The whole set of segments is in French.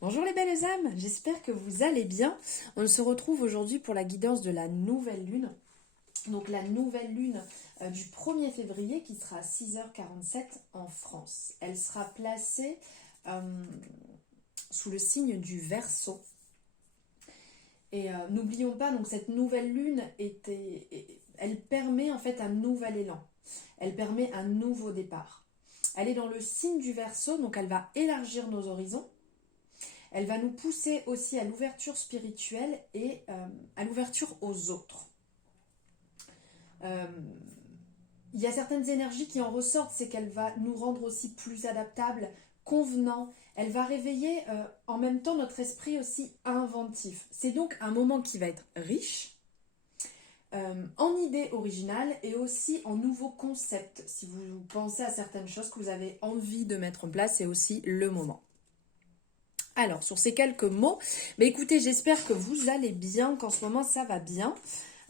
Bonjour les belles âmes, j'espère que vous allez bien. On se retrouve aujourd'hui pour la guidance de la nouvelle lune. Donc la nouvelle lune du 1er février qui sera à 6h47 en France. Elle sera placée sous le signe du Verseau. Et n'oublions pas, donc cette nouvelle lune, elle permet en fait un nouvel élan. Elle permet un nouveau départ. Elle est dans le signe du Verseau, donc elle va élargir nos horizons. Elle va nous pousser aussi à l'ouverture spirituelle et à l'ouverture aux autres. Il y a certaines énergies qui en ressortent, c'est qu'elle va nous rendre aussi plus adaptables, convenants. Elle va réveiller en même temps notre esprit aussi inventif. C'est donc un moment qui va être riche en idées originales et aussi en nouveaux concepts. Si vous pensez à certaines choses que vous avez envie de mettre en place, c'est aussi le moment. Alors, sur ces quelques mots, écoutez, j'espère que vous allez bien, qu'en ce moment ça va bien.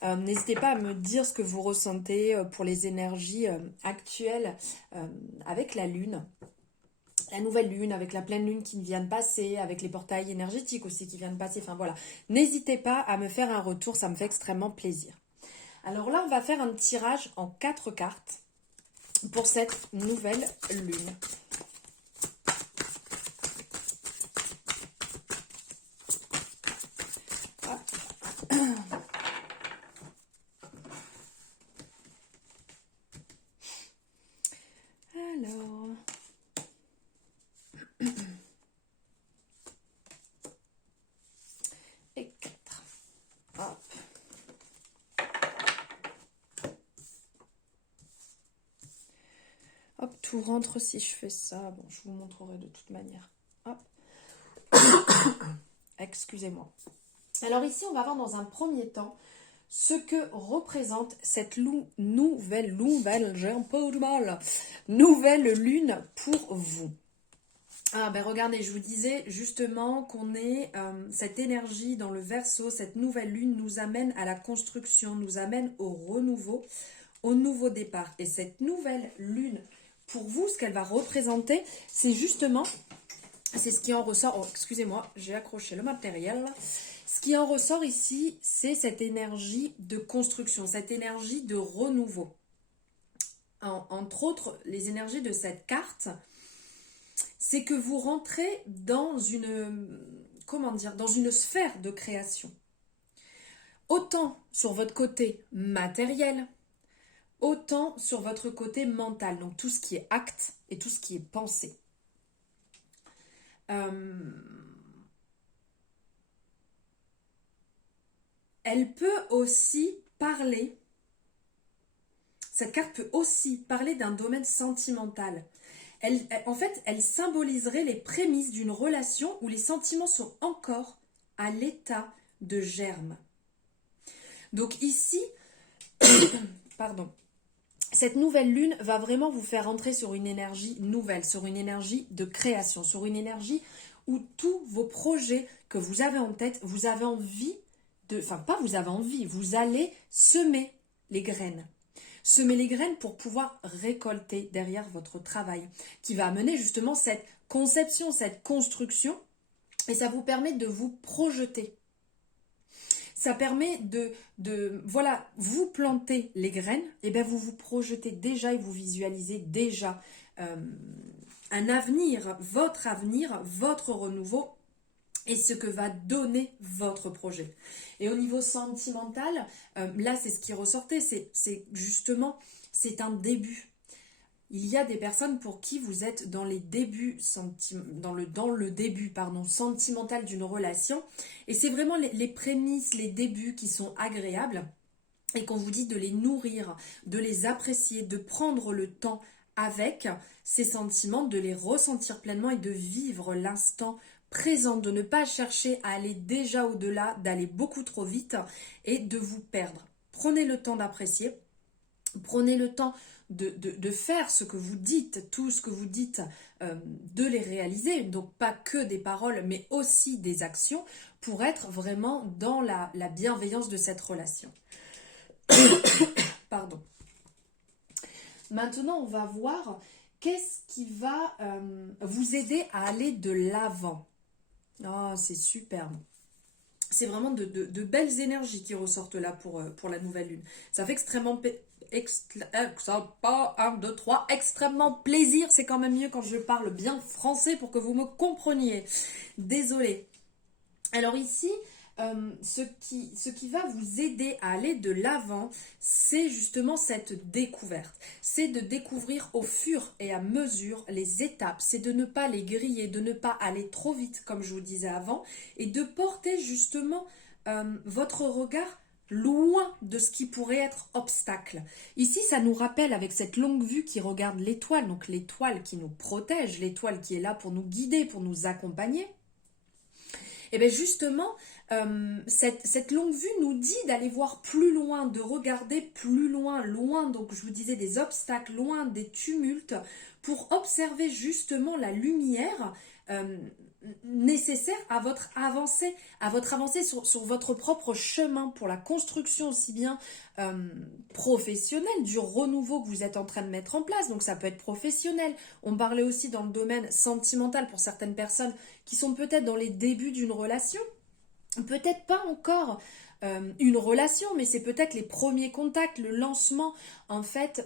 N'hésitez pas à me dire ce que vous ressentez pour les énergies actuelles avec la lune. La nouvelle lune, avec la pleine lune qui vient de passer, avec les portails énergétiques aussi qui viennent de passer. Enfin voilà, n'hésitez pas à me faire un retour, ça me fait extrêmement plaisir. Alors là, on va faire un tirage en 4 cartes pour cette nouvelle lune. Alors... Et 4. Hop. Hop, tout rentre si je fais ça. Bon, je vous montrerai de toute manière. Hop. Excusez-moi. Alors ici, on va voir dans un premier temps ce que représente cette nouvelle lune pour vous. Ah ben regardez, je vous disais justement qu'on est cette énergie dans le Verseau, cette nouvelle lune nous amène à la construction, nous amène au renouveau, au nouveau départ. Et cette nouvelle lune, pour vous, ce qu'elle va représenter, c'est justement, c'est ce qui en ressort. Oh, excusez-moi, j'ai accroché le matériel. Ce qui en ressort ici, c'est cette énergie de construction, cette énergie de renouveau. Entre autres, les énergies de cette carte, c'est que vous rentrez dans dans une sphère de création. Autant sur votre côté matériel, autant sur votre côté mental, donc tout ce qui est acte et tout ce qui est pensée. Elle peut aussi parler, cette carte peut aussi parler d'un domaine sentimental. En fait, elle symboliserait les prémices d'une relation où les sentiments sont encore à l'état de germe. Donc ici, pardon, cette nouvelle lune va vraiment vous faire entrer sur une énergie nouvelle, sur une énergie de création, sur une énergie où tous vos projets que vous avez en tête, vous avez envie pas vous avez envie, vous allez semer les graines. Semer les graines pour pouvoir récolter derrière votre travail, qui va amener justement cette conception, cette construction, et ça vous permet de vous projeter. Ça permet voilà, vous planter les graines, et bien vous vous projetez déjà et vous visualisez déjà un avenir, votre renouveau, et ce que va donner votre projet. Et au niveau sentimental, là c'est ce qui ressortait, c'est justement, c'est un début. Il y a des personnes pour qui vous êtes dans les débuts dans le début sentimental d'une relation, et c'est vraiment les prémices, les débuts qui sont agréables, et qu'on vous dit de les nourrir, de les apprécier, de prendre le temps avec ces sentiments, de les ressentir pleinement et de vivre l'instant présent, de ne pas chercher à aller déjà au-delà, d'aller beaucoup trop vite et de vous perdre. Prenez le temps d'apprécier, prenez le temps de faire ce que vous dites, tout ce que vous dites, de les réaliser, donc pas que des paroles, mais aussi des actions, pour être vraiment dans la bienveillance de cette relation. Pardon. Maintenant, on va voir qu'est-ce qui va vous aider à aller de l'avant. Oh, c'est superbe. C'est vraiment de belles énergies qui ressortent là pour la nouvelle lune. Ça fait ça pas un, deux, trois, extrêmement plaisir. C'est quand même mieux quand je parle bien français pour que vous me compreniez. Désolée. Alors ici, ce qui va vous aider à aller de l'avant, c'est justement cette découverte. C'est de découvrir au fur et à mesure les étapes. C'est de ne pas les griller, de ne pas aller trop vite, comme je vous disais avant, et de porter justement votre regard loin de ce qui pourrait être obstacle. Ici, ça nous rappelle avec cette longue vue qui regarde l'étoile, donc l'étoile qui nous protège, l'étoile qui est là pour nous guider, pour nous accompagner. Et bien justement, cette longue vue nous dit d'aller voir plus loin, de regarder plus loin, loin, donc je vous disais des obstacles, loin des tumultes, pour observer justement la lumière nécessaire à votre avancée sur votre propre chemin pour la construction aussi bien professionnelle, du renouveau que vous êtes en train de mettre en place. Donc ça peut être professionnel. On parlait aussi dans le domaine sentimental pour certaines personnes qui sont peut-être dans les débuts d'une relation, peut-être pas encore une relation, mais c'est peut-être les premiers contacts, le lancement, en fait,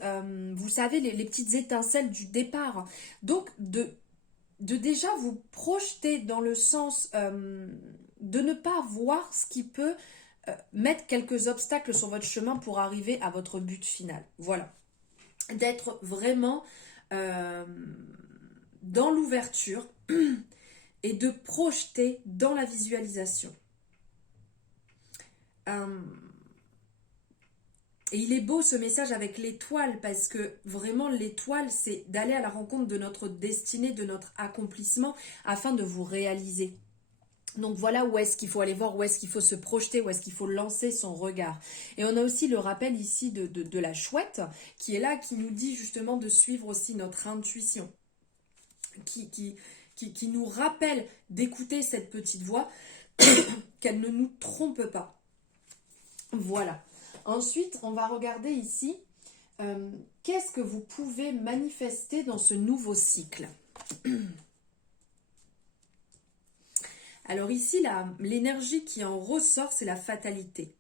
vous savez, les petites étincelles du départ. Donc, de déjà vous projeter dans le sens de ne pas voir ce qui peut mettre quelques obstacles sur votre chemin pour arriver à votre but final. Voilà. D'être vraiment dans l'ouverture et de projeter dans la visualisation. Et il est beau ce message avec l'étoile parce que vraiment l'étoile c'est d'aller à la rencontre de notre destinée, de notre accomplissement afin de vous réaliser. Donc voilà où est-ce qu'il faut aller voir, où est-ce qu'il faut se projeter, où est-ce qu'il faut lancer son regard. Et on a aussi le rappel ici de la chouette qui est là, qui nous dit justement de suivre aussi notre intuition, qui nous rappelle d'écouter cette petite voix, qu'elle ne nous trompe pas. Voilà. Ensuite, on va regarder ici, qu'est-ce que vous pouvez manifester dans ce nouveau cycle. Alors ici, l'énergie qui en ressort, c'est la fatalité.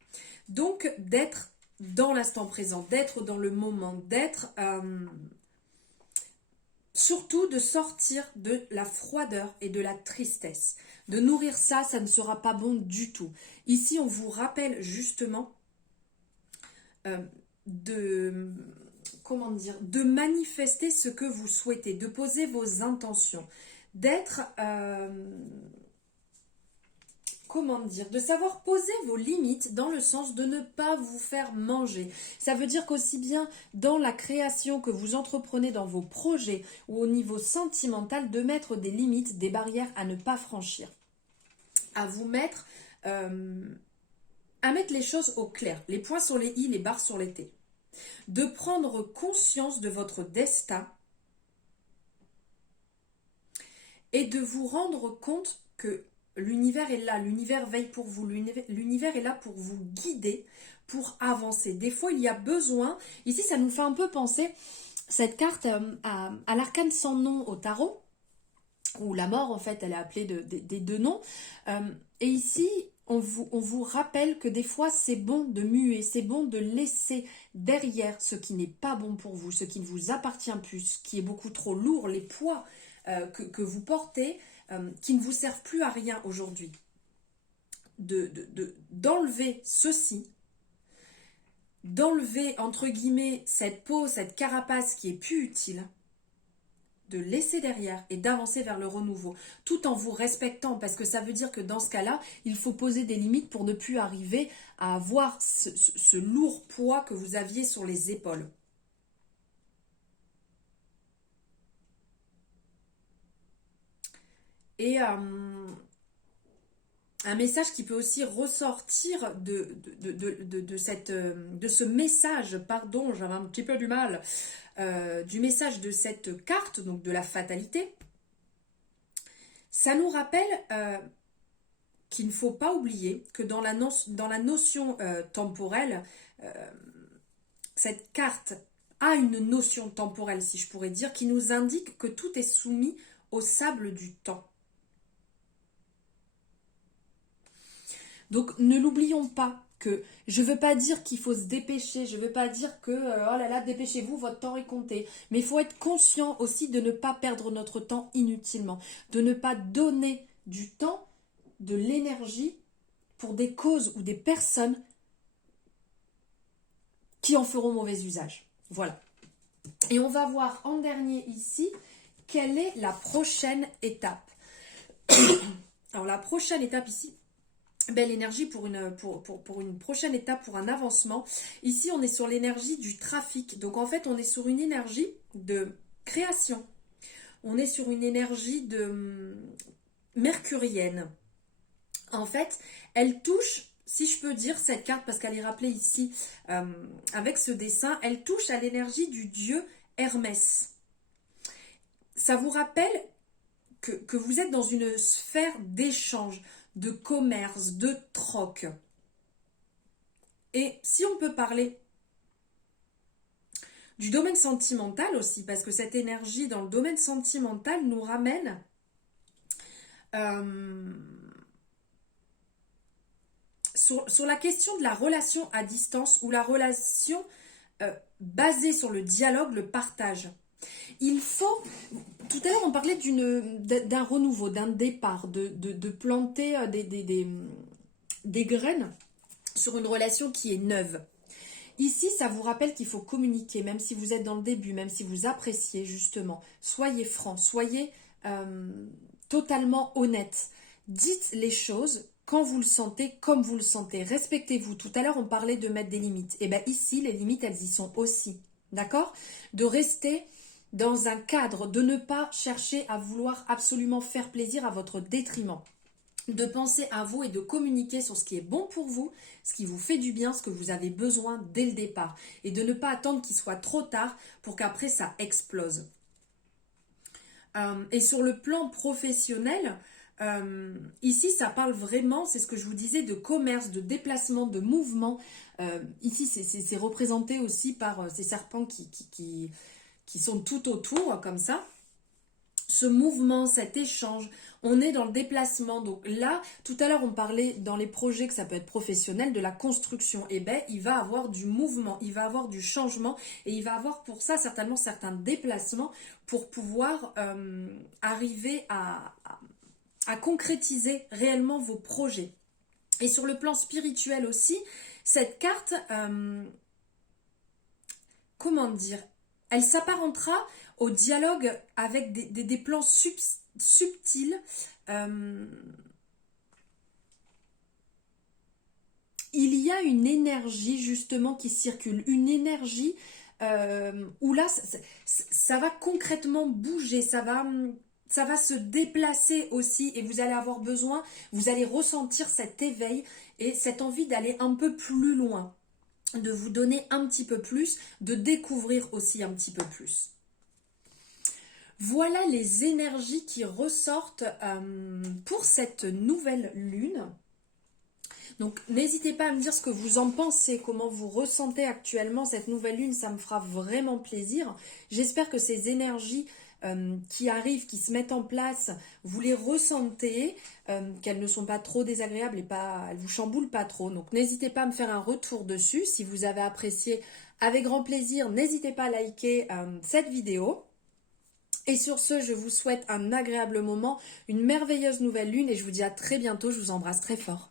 Donc, d'être dans l'instant présent, d'être dans le moment, d'être... surtout de sortir de la froideur et de la tristesse. De nourrir ça, ça ne sera pas bon du tout. Ici, on vous rappelle justement de manifester ce que vous souhaitez, de poser vos intentions, d'être... de savoir poser vos limites dans le sens de ne pas vous faire manger. Ça veut dire qu'aussi bien dans la création que vous entreprenez dans vos projets ou au niveau sentimental, de mettre des limites, des barrières à ne pas franchir. À vous mettre, à mettre les choses au clair, les points sur les i, les barres sur les t. De prendre conscience de votre destin et de vous rendre compte que l'univers est là, l'univers veille pour vous, l'univers est là pour vous guider, pour avancer. Des fois, il y a besoin, ici ça nous fait un peu penser, cette carte à l'arcane sans nom au tarot, où la mort en fait elle est appelée des deux noms, et ici on vous rappelle que des fois c'est bon de muer, c'est bon de laisser derrière ce qui n'est pas bon pour vous, ce qui ne vous appartient plus, ce qui est beaucoup trop lourd, les poids que vous portez, qui ne vous servent plus à rien aujourd'hui. D'enlever ceci, d'enlever entre guillemets cette peau, cette carapace qui est plus utile, de laisser derrière et d'avancer vers le renouveau, tout en vous respectant, parce que ça veut dire que dans ce cas-là, il faut poser des limites pour ne plus arriver à avoir ce lourd poids que vous aviez sur les épaules. Et un message qui peut aussi ressortir de ce message, pardon, j'avais un petit peu du mal, du message de cette carte, donc de la fatalité, ça nous rappelle qu'il ne faut pas oublier que dans la notion temporelle, cette carte a une notion temporelle, si je pourrais dire, qui nous indique que tout est soumis au sable du temps. Donc ne l'oublions pas que je ne veux pas dire qu'il faut se dépêcher, je ne veux pas dire que oh là là, dépêchez-vous, votre temps est compté. Mais il faut être conscient aussi de ne pas perdre notre temps inutilement, de ne pas donner du temps, de l'énergie pour des causes ou des personnes qui en feront mauvais usage. Voilà. Et on va voir en dernier ici, quelle est la prochaine étape. Alors la prochaine étape ici, belle énergie pour une prochaine étape, pour un avancement. Ici, on est sur l'énergie du trafic. Donc en fait, on est sur une énergie de création. On est sur une énergie de mercurienne. En fait, elle touche, si je peux dire, cette carte, parce qu'elle est rappelée ici avec ce dessin, elle touche à l'énergie du dieu Hermès. Ça vous rappelle que vous êtes dans une sphère d'échange, de commerce, de troc. Et si on peut parler du domaine sentimental aussi, parce que cette énergie dans le domaine sentimental nous ramène sur la question de la relation à distance ou la relation basée sur le dialogue, le partage. Il faut, tout à l'heure on parlait d'un renouveau, d'un départ, de planter des graines sur une relation qui est neuve. Ici, ça vous rappelle qu'il faut communiquer, même si vous êtes dans le début, même si vous appréciez justement. Soyez franc, soyez totalement honnête. Dites les choses quand vous le sentez, comme vous le sentez. Respectez-vous. Tout à l'heure, on parlait de mettre des limites. Et bien ici, les limites, elles y sont aussi. D'accord ? De rester dans un cadre, de ne pas chercher à vouloir absolument faire plaisir à votre détriment. De penser à vous et de communiquer sur ce qui est bon pour vous, ce qui vous fait du bien, ce que vous avez besoin dès le départ. Et de ne pas attendre qu'il soit trop tard pour qu'après ça explose. Et sur le plan professionnel, ici ça parle vraiment, c'est ce que je vous disais, de commerce, de déplacement, de mouvement. Ici c'est représenté aussi par ces serpents qui sont tout autour, comme ça. Ce mouvement, cet échange, on est dans le déplacement. Donc là, tout à l'heure, on parlait dans les projets que ça peut être professionnel, de la construction. Et bien, il va avoir du mouvement, il va avoir du changement et il va avoir pour ça certainement certains déplacements pour pouvoir arriver à concrétiser réellement vos projets. Et sur le plan spirituel aussi, cette carte, comment dire, elle s'apparentera au dialogue avec des plans subtils. Il y a une énergie justement qui circule, une énergie où là, ça va concrètement bouger, ça va se déplacer aussi et vous allez avoir besoin, vous allez ressentir cet éveil et cette envie d'aller un peu plus loin, de vous donner un petit peu plus, de découvrir aussi un petit peu plus. Voilà les énergies qui ressortent pour cette nouvelle lune. Donc n'hésitez pas à me dire ce que vous en pensez, comment vous ressentez actuellement cette nouvelle lune, ça me fera vraiment plaisir. J'espère que ces énergies qui arrivent, qui se mettent en place, vous les ressentez, qu'elles ne sont pas trop désagréables et elles vous chamboulent pas trop. Donc n'hésitez pas à me faire un retour dessus. Si vous avez apprécié, avec grand plaisir, n'hésitez pas à liker cette vidéo. Et sur ce, je vous souhaite un agréable moment, une merveilleuse nouvelle lune et je vous dis à très bientôt, je vous embrasse très fort.